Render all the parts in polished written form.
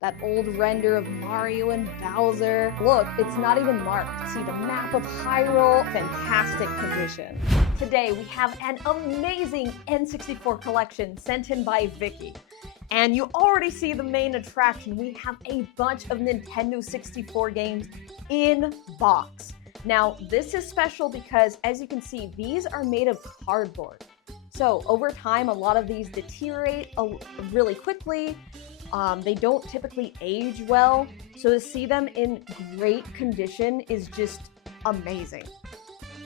That old render of Mario and Bowser. Look, it's not even marked. See the map of Hyrule? Fantastic condition. Today we have an amazing N64 collection sent in by Vicky. And you already see the main attraction. We have a bunch of Nintendo 64 games in box. Now, this is special because, as you can see, these are made of cardboard. So over time, a lot of these deteriorate really quickly. They don't typically age well, so to see them in great condition is just amazing.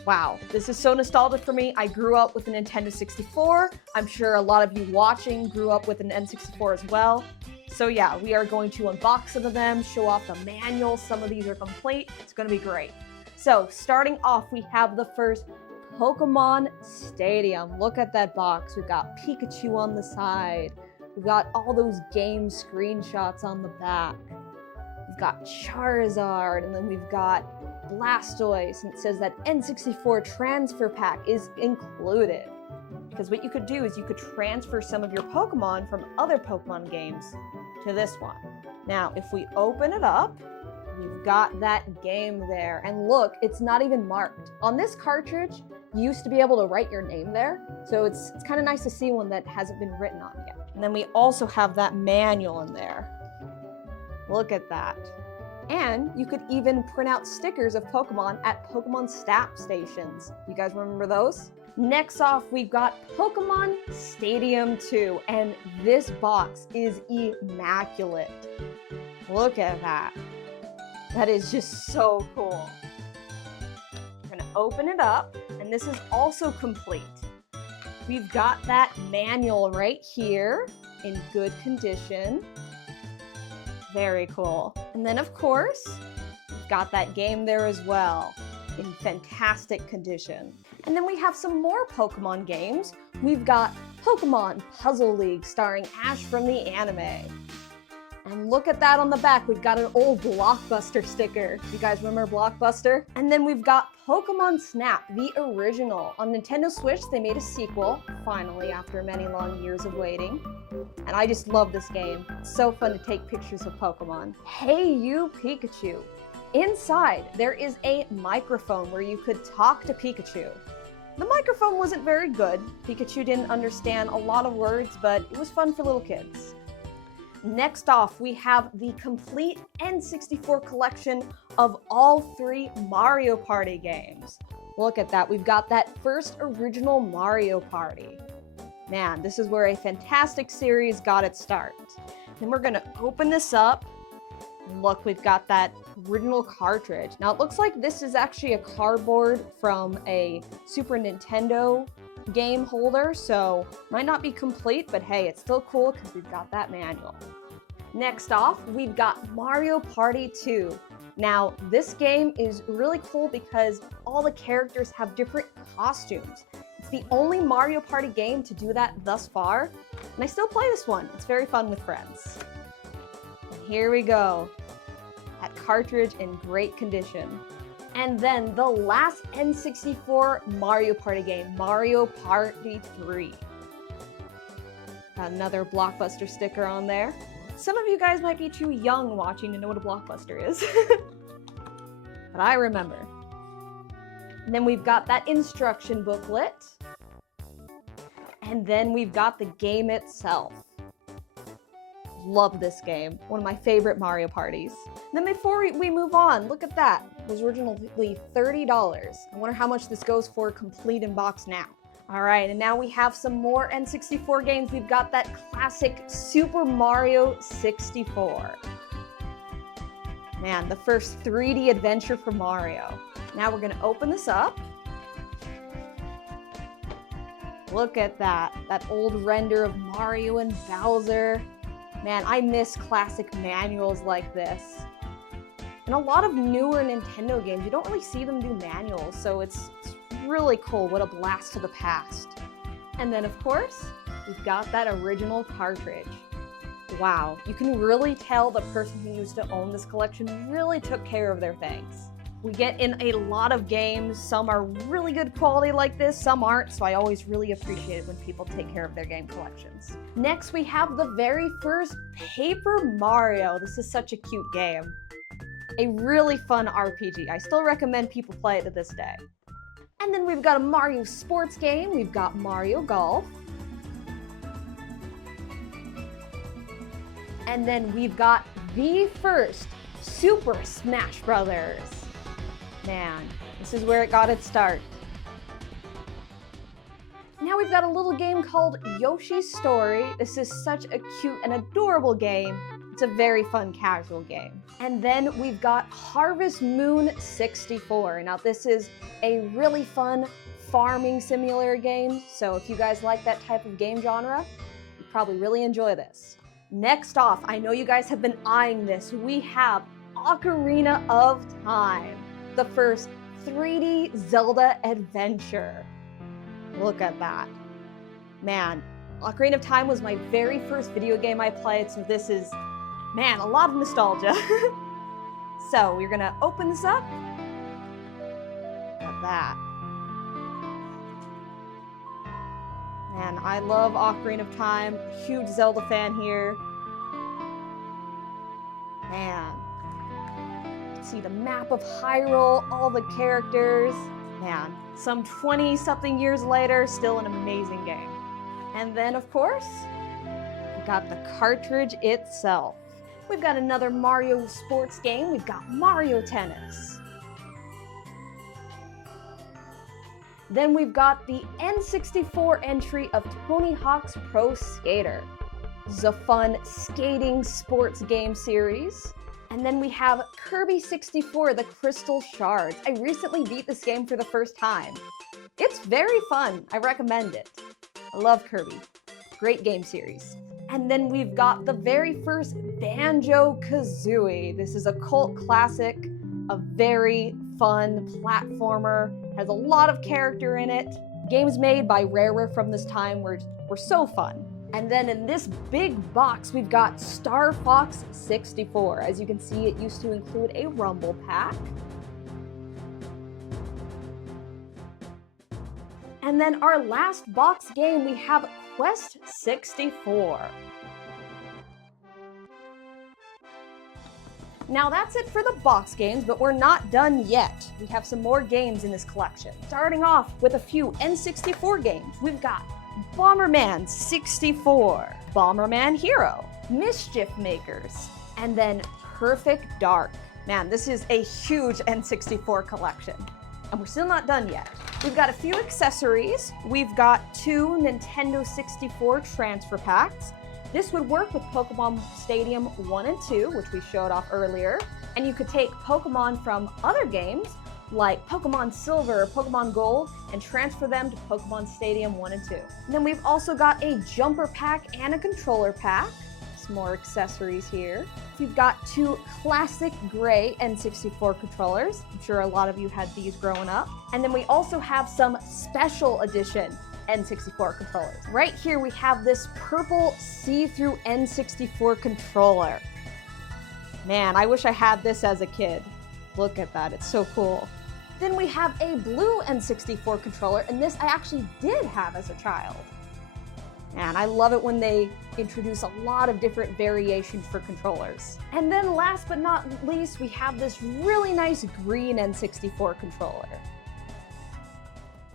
Wow, this is so nostalgic for me. I grew up with a Nintendo 64. I'm sure a lot of you watching grew up with an N64 as well. So yeah, we are going to unbox some of them, show off the manual. Some of these are complete. It's going to be great. So starting off, we have the first Pokemon Stadium. Look at that box. We've got Pikachu on the side. We've got all those game screenshots on the back. We've got Charizard, and then we've got Blastoise, and it says that N64 transfer pack is included. Because what you could do is you could transfer some of your Pokemon from other Pokemon games to this one. Now, if we open it up, we've got that game there. And look, it's not even marked. On this cartridge, you used to be able to write your name there. So it's kind of nice to see one that hasn't been written on yet. And then we also have that manual in there. Look at that. And you could even print out stickers of Pokemon at Pokemon stamp stations. You guys remember those? Next off, we've got Pokemon Stadium 2, and this box is immaculate. Look at that. That is just so cool. I'm gonna open it up, and this is also complete. We've got that manual right here in good condition. Very cool. And then of course, we've got that game there as well in fantastic condition. And then we have some more Pokemon games. We've got Pokemon Puzzle League starring Ash from the anime. And look at that on the back. We've got an old Blockbuster sticker. You guys remember Blockbuster? And then we've got Pokemon Snap, the original. On Nintendo Switch, they made a sequel, finally, after many long years of waiting. And I just love this game. It's so fun to take pictures of Pokemon. Hey You Pikachu. Inside, there is a microphone where you could talk to Pikachu. The microphone wasn't very good. Pikachu didn't understand a lot of words, but it was fun for little kids. Next off, we have the complete N64 collection of all 3 Mario Party games. Look at that, we've got that first original Mario Party. Man, this is where a fantastic series got its start. Then we're gonna open this up. Look, we've got that original cartridge. Now it looks like this is actually a cardboard from a Super Nintendo game holder, so might not be complete, but hey, it's still cool because we've got that manual. Next off, we've got Mario Party 2. Now, this game is really cool because all the characters have different costumes. It's the only Mario Party game to do that thus far, and I still play this one. It's very fun with friends. And here we go. That cartridge in great condition. And then the last N64 Mario Party game, Mario Party 3. Got another Blockbuster sticker on there. Some of you guys might be too young watching to know what a Blockbuster is. But I remember. And then we've got that instruction booklet. And then we've got the game itself. Love this game. One of my favorite Mario parties. And then before we move on, look at that. It was originally $30. I wonder how much this goes for complete in box now. All right, and now we have some more N64 games. We've got that classic Super Mario 64. Man, the first 3D adventure for Mario. Now we're gonna open this up. Look at that old render of Mario and Bowser. Man, I miss classic manuals like this. And a lot of newer Nintendo games, you don't really see them do manuals, so it's really cool. What a blast to the past. And then, of course, we've got that original cartridge. Wow, you can really tell the person who used to own this collection really took care of their things. We get in a lot of games. Some are really good quality like this, some aren't, so I always really appreciate it when people take care of their game collections. Next, we have the very first Paper Mario. This is such a cute game. A really fun RPG. I still recommend people play it to this day. And then we've got a Mario sports game. We've got Mario Golf. And then we've got the first Super Smash Brothers. Man, this is where it got its start. Now we've got a little game called Yoshi's Story. This is such a cute and adorable game. It's a very fun casual game. And then we've got Harvest Moon 64. Now this is a really fun farming simulator game. So if you guys like that type of game genre, you probably really enjoy this. Next off, I know you guys have been eyeing this. We have Ocarina of Time, the first 3D Zelda adventure. Look at that. Man, Ocarina of Time was my very first video game I played, so this is, man, a lot of nostalgia. So we're gonna open this up. Look at that. Man, I love Ocarina of Time. Huge Zelda fan here. Man. See the map of Hyrule, all the characters. Man, some 20-something years later, still an amazing game. And then, of course, we got the cartridge itself. We've got another Mario sports game. We've got Mario Tennis. Then we've got the N64 entry of Tony Hawk's Pro Skater. This is a fun skating sports game series. And then we have Kirby 64, the Crystal Shards. I recently beat this game for the first time. It's very fun. I recommend it. I love Kirby. Great game series. And then we've got the very first Banjo-Kazooie. This is a cult classic, a very fun platformer, has a lot of character in it. Games made by Rareware from this time were so fun. And then in this big box, we've got Star Fox 64. As you can see, it used to include a Rumble Pack. And then our last box game, we have Quest 64. Now that's it for the box games, but we're not done yet. We have some more games in this collection. Starting off with a few N64 games, we've got Bomberman 64, Bomberman Hero, Mischief Makers, and then Perfect Dark. Man, this is a huge N64 collection, and we're still not done yet. We've got a few accessories. We've got 2 Nintendo 64 transfer packs. This would work with Pokemon Stadium 1 and 2, which we showed off earlier, and you could take Pokemon from other games like Pokemon Silver or Pokemon Gold and transfer them to Pokemon Stadium 1 and 2. And then we've also got a jumper pack and a controller pack. Some more accessories here. We've got 2 classic gray N64 controllers. I'm sure a lot of you had these growing up. And then we also have some special edition N64 controllers. Right here we have this purple see-through N64 controller. Man, I wish I had this as a kid. Look at that, it's so cool. Then we have a blue N64 controller, and this I actually did have as a child. And I love it when they introduce a lot of different variations for controllers. And then last but not least, we have this really nice green N64 controller.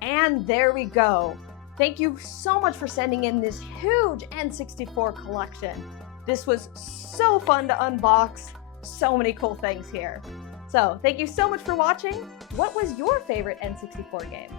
And there we go. Thank you so much for sending in this huge N64 collection. This was so fun to unbox. So many cool things here. So thank you so much for watching. What was your favorite N64 game?